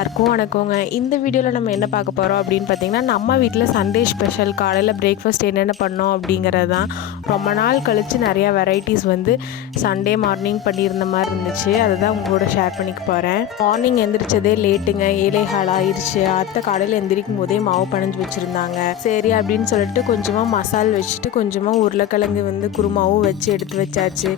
எல்லாருக்கும் வணக்கங்க. இந்த வீடியோவில் நம்ம என்ன பார்க்க போகிறோம் அப்படின்னு பார்த்தீங்கன்னா, நம்ம வீட்டில் சண்டே ஸ்பெஷல் காலையில் பிரேக்ஃபாஸ்ட் என்னென்ன பண்ணோம் அப்படிங்கிறது தான். ரொம்ப நாள் கழித்து நிறையா வெரைட்டிஸ் வந்து சண்டே மார்னிங் பண்ணியிருந்த மாதிரி இருந்துச்சு. அதை தான் உங்களோட ஷேர் பண்ணிக்க போகிறேன். மார்னிங் எந்திரிச்சதே லேட்டுங்க, 7:15 ஆயிடுச்சு. அத்தை காலையில் எந்திரிக்கும் போதே மாவு பனைஞ்சு வச்சுருந்தாங்க. சரி அப்படின்னு சொல்லிட்டு கொஞ்சமாக மசால் வச்சுட்டு கொஞ்சமாக உருளைக்கிழங்கு வந்து குருமாவும் வச்சு எடுத்து வச்சாச்சு.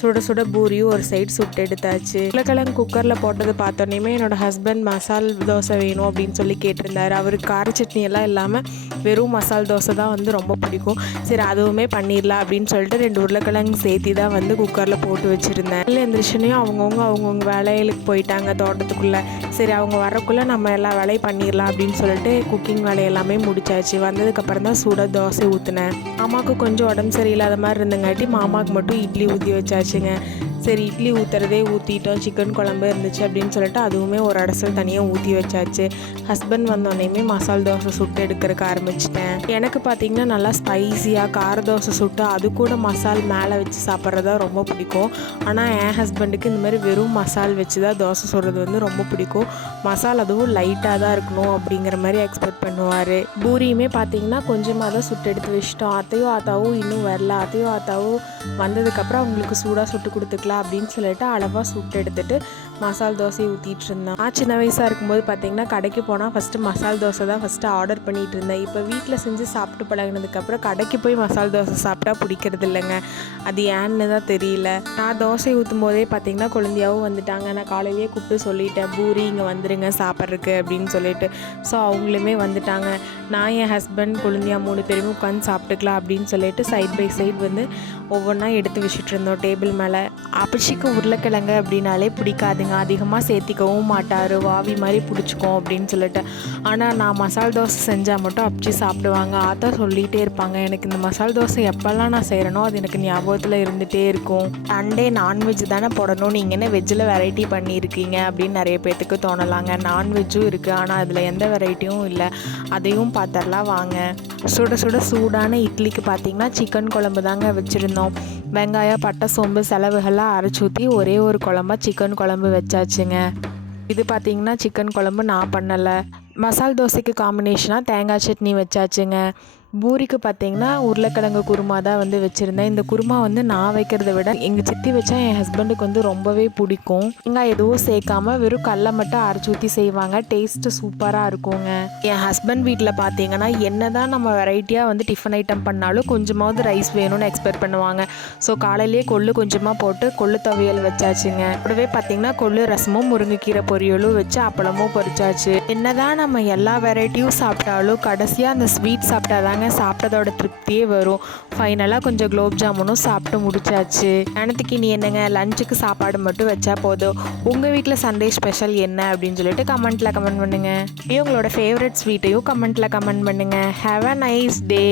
சுட சுட பூரியும் ஒரு சைடு சுட்டு எடுத்தாச்சு. உருளைக்கிழங்கு குக்கரில் போட்டது பார்த்தோன்னே என்னோடய ஹஸ்பண்ட் மசால் தோசை வேணும் அப்படின்னு சொல்லி கேட்டிருந்தார். அவருக்கு கார சட்னி எல்லாம் இல்லாமல் வெறும் மசால் தோசை தான் வந்து ரொம்ப பிடிக்கும். சரி அதுவுமே பண்ணிடலாம் அப்படின்னு சொல்லிட்டு 2 உருளைக்கிழங்கு சேர்த்தி தான் வந்து குக்கரில் போட்டு வச்சுருந்தேன். இல்லை எந்திரிச்சனையும் அவங்கவுங்க வேலைகளுக்கு போயிட்டாங்க தோட்டத்துக்குள்ளே. சரி அவங்க வரக்குள்ளே நம்ம எல்லா வேலையும் பண்ணிடலாம் அப்படின்னு சொல்லிட்டு குக்கிங் வேலையெல்லாமே முடிச்சாச்சு. வந்ததுக்கப்புறம் தான் சுட தோசை ஊற்றினேன். மாமாவுக்கு கொஞ்சம் உடம்பு சரியில்லாத மாதிரி இருந்தங்காட்டி மாமாவுக்கு மட்டும் இட்லி ஊற்றி வச்சாச்சுங்க. சரி இட்லி ஊற்றுறதே ஊற்றிட்டோம், சிக்கன் குழம்பு இருந்துச்சு அப்படின்னு சொல்லிட்டு அதுவுமே ஒரு அடசல் தனியாக ஊற்றி வச்சாச்சு. ஹஸ்பண்ட் வந்தோடனேயுமே மசால் தோசை சுட்டு எடுக்கிறதுக்கு ஆரம்பிச்சிட்டேன். எனக்கு பார்த்திங்கன்னா நல்லா ஸ்பைஸியாக கார தோசை சுட்டு அது கூட மசால் மேலே வச்சு சாப்பிட்றதா ரொம்ப பிடிக்கும். ஆனால் என் ஹஸ்பண்டுக்கு இந்த மாதிரி வெறும் மசால் வச்சு தான் தோசை சுடுறது வந்து ரொம்ப பிடிக்கும். மசால் அதுவும் லைட்டாக தான் இருக்கணும் அப்படிங்கிற மாதிரி எக்ஸ்பெக்ட் பண்ணுவார். பூரியுமே பார்த்திங்கன்னா கொஞ்சமாக தான் சுட்டு எடுத்து வச்சிட்டோம். அத்தையும் ஆத்தாவும் இன்னும் வரல. அத்தையும் ஆத்தாவும் வந்ததுக்கப்புறம் அவங்களுக்கு சூடாக சுட்டு கொடுத்துக்கலாம் அப்படின்னு சொல்லிட்டு அளவாக சுட்டு எடுத்துகிட்டு மசால் தோசையை ஊற்றிட்டு இருந்தேன். நான் சின்ன வயசாக இருக்கும்போது பார்த்திங்கன்னா கடைக்கு போனால் ஃபஸ்ட்டு மசால் தோசை தான் ஃபஸ்ட்டு ஆர்டர் பண்ணிகிட்டு இருந்தேன். இப்போ வீட்டில் செஞ்சு சாப்பிட்டு பழகினதுக்கப்புறம் கடைக்கு போய் மசால் தோசை சாப்பிட்டா பிடிக்கிறது இல்லைங்க. அது ஏன்னு தான் தெரியல. நான் தோசை ஊற்றும் போதே பார்த்திங்கன்னா குழந்தையாவும் வந்துட்டாங்க. நான் காலையிலேயே கூப்பிட்டு சொல்லிட்டேன், பூரி இங்கே வந்துடுங்க சாப்பிட்றதுக்கு அப்படின்னு சொல்லிட்டு. ஸோ அவங்களுமே வந்துட்டாங்க. நான் என் ஹஸ்பண்ட் குழந்தையா 3 பேருமே உட்காந்து சாப்பிட்டுக்கலாம் அப்படின்னு சொல்லிட்டு சைட் பை சைட் வந்து ஒவ்வொன்றா எடுத்து வச்சுட்டு இருந்தோம் டேபிள் மேலே. அப்பச்சிக்கு உருளைக்கிழங்கு அப்படின்னாலே பிடிக்காதுங்க, அதிகமாக சேர்த்திக்கவும் மாட்டார், வாவி மாதிரி பிடிச்சிக்கும் அப்படின்னு சொல்லிட்டு. ஆனால் நான் மசால் தோசை செஞ்சால் மட்டும் அப்பச்சி சாப்பிடுவாங்க. ஆத்தா சொல்லிகிட்டே இருப்பாங்க. எனக்கு இந்த மசால் தோசை எப்போல்லாம் நான் செய்கிறேனோ அது எனக்கு ஞாபகத்தில் இருந்துகிட்டே இருக்கும். சண்டே நான்வெஜ் தானே போடணும், நீங்கள் என்ன வெஜ்ஜில் வெரைட்டி பண்ணியிருக்கீங்க அப்படின்னு நிறைய பேர்த்துக்கு தோணலாங்க. நான்வெஜ்ஜும் இருக்குது, ஆனால் அதில் எந்த வெரைட்டியும் இல்லை. அதையும் பார்த்துடலாம் வாங்க. சுட சுட சூடான இட்லிக்கு பார்த்திங்கன்னா சிக்கன் குழம்பு தாங்க வச்சுருந்தோம். வெங்காயம், பட்டை, சோம்பு, செலவுகள்லாம் அரைச்சி ஊற்றி ஒரே ஒரு குழம்பா சிக்கன் குழம்பு வச்சாச்சுங்க. இது பார்த்திங்கன்னா சிக்கன் குழம்பு நான் பண்ணலை. மசால் தோசைக்கு காம்பினேஷனாக தேங்காய் சட்னி வச்சாச்சுங்க. பூரிக்கு பார்த்திங்கன்னா உருளைக்கிழங்கு குருமா தான் வந்து வச்சுருந்தேன். இந்த குருமா வந்து நான் வைக்கிறத விட எங்கள் சித்தி வச்சா என் ஹஸ்பண்டுக்கு வந்து ரொம்பவே பிடிக்கும். வெங்காயம் எதுவும் சேர்க்காம வெறும் கடலை மட்டும் அரைச்சி ஊற்றி செய்வாங்க. டேஸ்ட்டு சூப்பராக இருக்குங்க. என் ஹஸ்பண்ட் வீட்டில் பார்த்திங்கன்னா என்ன தான் நம்ம வெரைட்டியாக வந்து டிஃபன் ஐட்டம் பண்ணாலும் கொஞ்சமாவது ரைஸ் வேணும்னு எக்ஸ்பெக்ட் பண்ணுவாங்க. ஸோ காலையிலேயே கொள்ளு கொஞ்சமாக போட்டு கொள்ளு துவையல் வச்சாச்சுங்க. கூடவே பார்த்திங்கன்னா கொள்ளு ரசமும் முருங்கைக்கீரை பொரியலும் வச்சு அப்பளமும் பொரிச்சாச்சு. என்ன தான் நம்ம எல்லா வெரைட்டியும் சாப்பிட்டாலும் கடைசியாக அந்த ஸ்வீட் சாப்பிட்டாதான் சாப்பிட்டதோட திருப்தியே வரும். ஃபைனலாக கொஞ்சம் குலோப் ஜாமுனும் சாப்பிட்டு முடிச்சாச்சு. அனத்துக்கு இனி என்னங்க, லஞ்சுக்கு சாப்பாடு மட்டும் வச்சா போதும். உங்கள் வீட்டில் சண்டே ஸ்பெஷல் என்ன அப்படின்னு சொல்லிட்டு கமெண்ட்டில் கமெண்ட் பண்ணுங்கள். உங்களோட ஃபேவரட் ஸ்வீட்டையும் கமெண்ட்டில் கமெண்ட் பண்ணுங்கள். Have a nice day.